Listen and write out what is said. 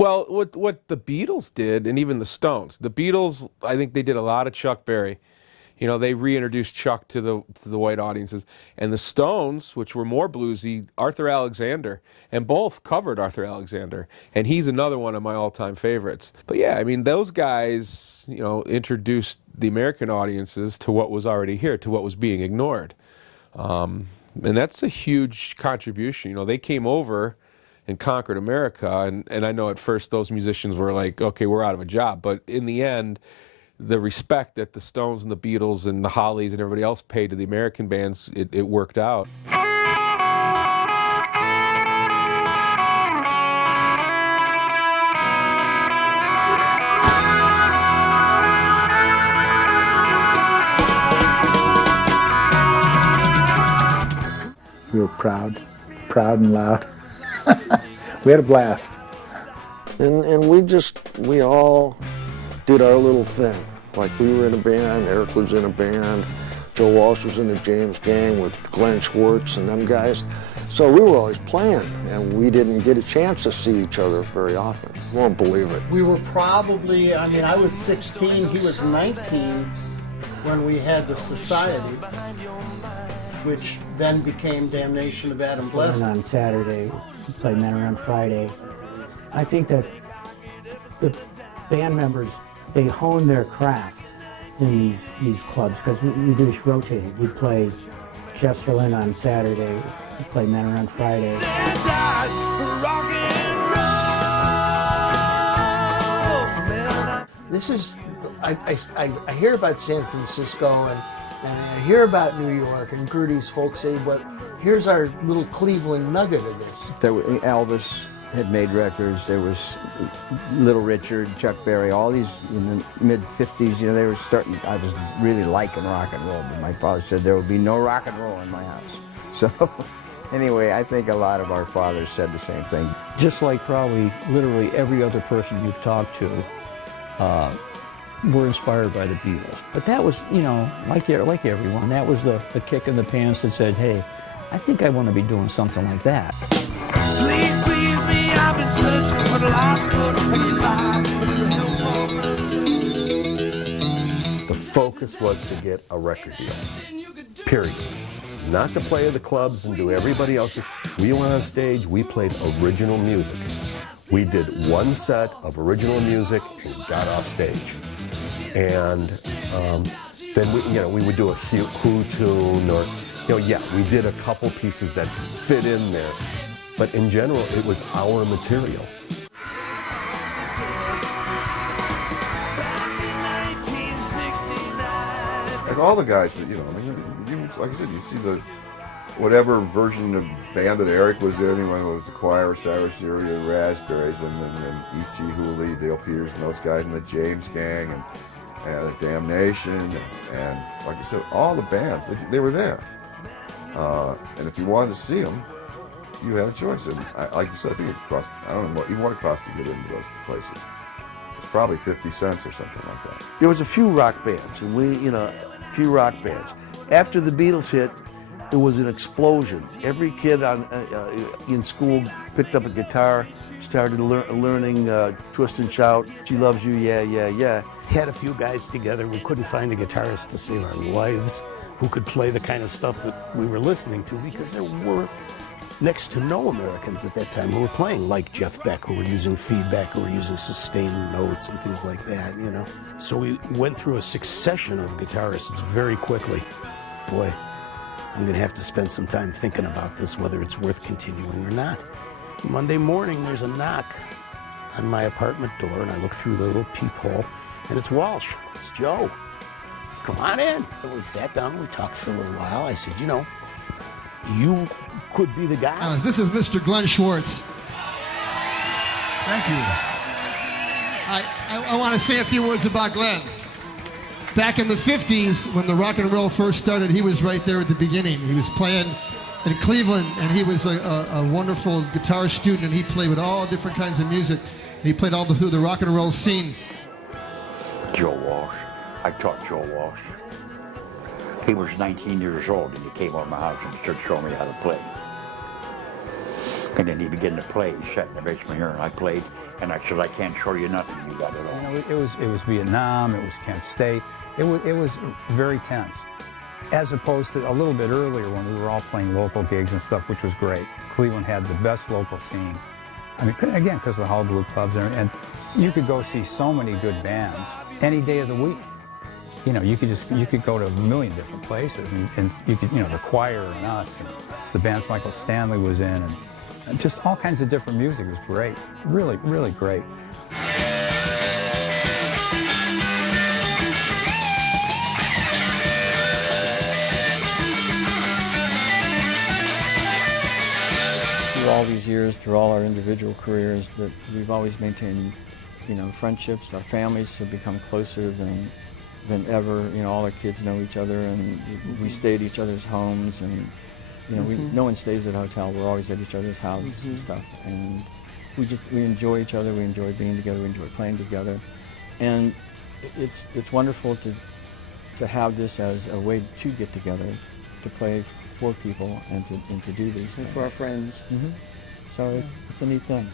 Well, what the Beatles did, and even the Stones, the Beatles, I think they did a lot of Chuck Berry. You know, they reintroduced Chuck to the white audiences, and the Stones, which were more bluesy, Arthur Alexander, and both covered Arthur Alexander, and he's another one of my all-time favorites. But yeah, I mean, those guys, you know, introduced the American audiences to what was already here, to what was being ignored, and that's a huge contribution. You know, they came over and conquered America, and I know at first those musicians were like, okay, we're out of a job, but in the end, the respect that the Stones and the Beatles and the Hollies and everybody else paid to the American bands, it worked out. We were proud and loud. We had a blast. And we all did our little thing. Like we were in a band, Eric was in a band, Joe Walsh was in the James Gang with Glenn Schwartz and them guys. So we were always playing, and we didn't get a chance to see each other very often. You won't believe it. We were probably, I mean, I was 16, he was 19 when we had the Society, which then became Damnation of Adam Blessed. On Saturday, we played Men on Friday. I think that the band members, they hone their craft in these clubs, because we just rotated. We'd play Jeff Berlin on Saturday, we'd play Men on Friday. This is, I hear about San Francisco and I hear about New York and Gertie's folksy, but here's our little Cleveland nugget of this. Elvis had made records. There was Little Richard, Chuck Berry, all these in the mid-50s, you know, they were starting, I was really liking rock and roll, but my father said there would be no rock and roll in my house. So anyway, I think a lot of our fathers said the same thing. Just like probably literally every other person you've talked to, were inspired by the Beatles. But that was, you know, like everyone, that was the kick in the pants that said, hey, I think I want to be doing something like that. Please, please me, I've been searching for the lost good of The focus was to get a record deal, period. Not to play at the clubs and do everybody else's. We went on stage, we played original music. We did one set of original music and got off stage. And then we would do a Who tune, or, we did a couple pieces that fit in there. But in general, it was our material. Like all the guys that, like I said, you see the whatever version of band that Eric was in, whether it was the Choir, Cyrus Fury, the Raspberries, and then E.T. Hooley, Dale Peters, and those guys, and the James Gang, and the Damnation, and like I said, all the bands, they were there. And if you wanted to see them, you had a choice. And like you said, I think it cost, I don't know what it cost to get into those places. It's probably 50 cents or something like that. There was a few rock bands, and a few rock bands. After the Beatles hit, there was an explosion. Every kid in school picked up a guitar, started learning Twist and Shout, She Loves You, Yeah, Yeah, Yeah. Had a few guys together. We couldn't find a guitarist to save our lives who could play the kind of stuff that we were listening to, because there were next to no Americans at that time who were playing like Jeff Beck, who were using feedback, who were using sustained notes and things like that, So we went through a succession of guitarists very quickly. Boy, I'm going to have to spend some time thinking about this, whether it's worth continuing or not. Monday morning, there's a knock on my apartment door, and I look through the little peephole, and it's Walsh. It's Joe. Come on in. So we sat down, we talked for a little while. I said, you could be the guy. This is Mr. Glenn Schwartz. Thank you. I want to say a few words about Glenn. Back in the 50s, when the rock and roll first started, he was right there at the beginning. He was playing in Cleveland, and he was a wonderful guitar student, and he played with all different kinds of music. He played all through the rock and roll scene. Joe Walsh. I taught Joe Walsh. He was 19 years old, and he came over my house and started showing me how to play. And then he began to play. He sat in the basement here, and I played. And I said, I can't show you nothing. You got it all. You know, it was Vietnam, it was Kent State. It was very tense, as opposed to a little bit earlier when we were all playing local gigs and stuff, which was great. Cleveland had the best local scene. I mean, again, because of the Hall Blue clubs, and you could go see so many good bands any day of the week. You know, you could go to a million different places, and you could, you know, the Choir and us, and the bands Michael Stanley was in, and just all kinds of different music. It was great, really, really great. Through all these years, through all our individual careers, that we've always maintained, you know, friendships. Our families have become closer than ever. You know, all our kids know each other, and we stay at each other's homes, and you know, no one stays at a hotel. We're always at each other's houses and stuff, and we enjoy each other. We enjoy being together. We enjoy playing together, and it's wonderful to have this as a way to get together, to play for people and to do these things. For our friends. So it's a neat thing.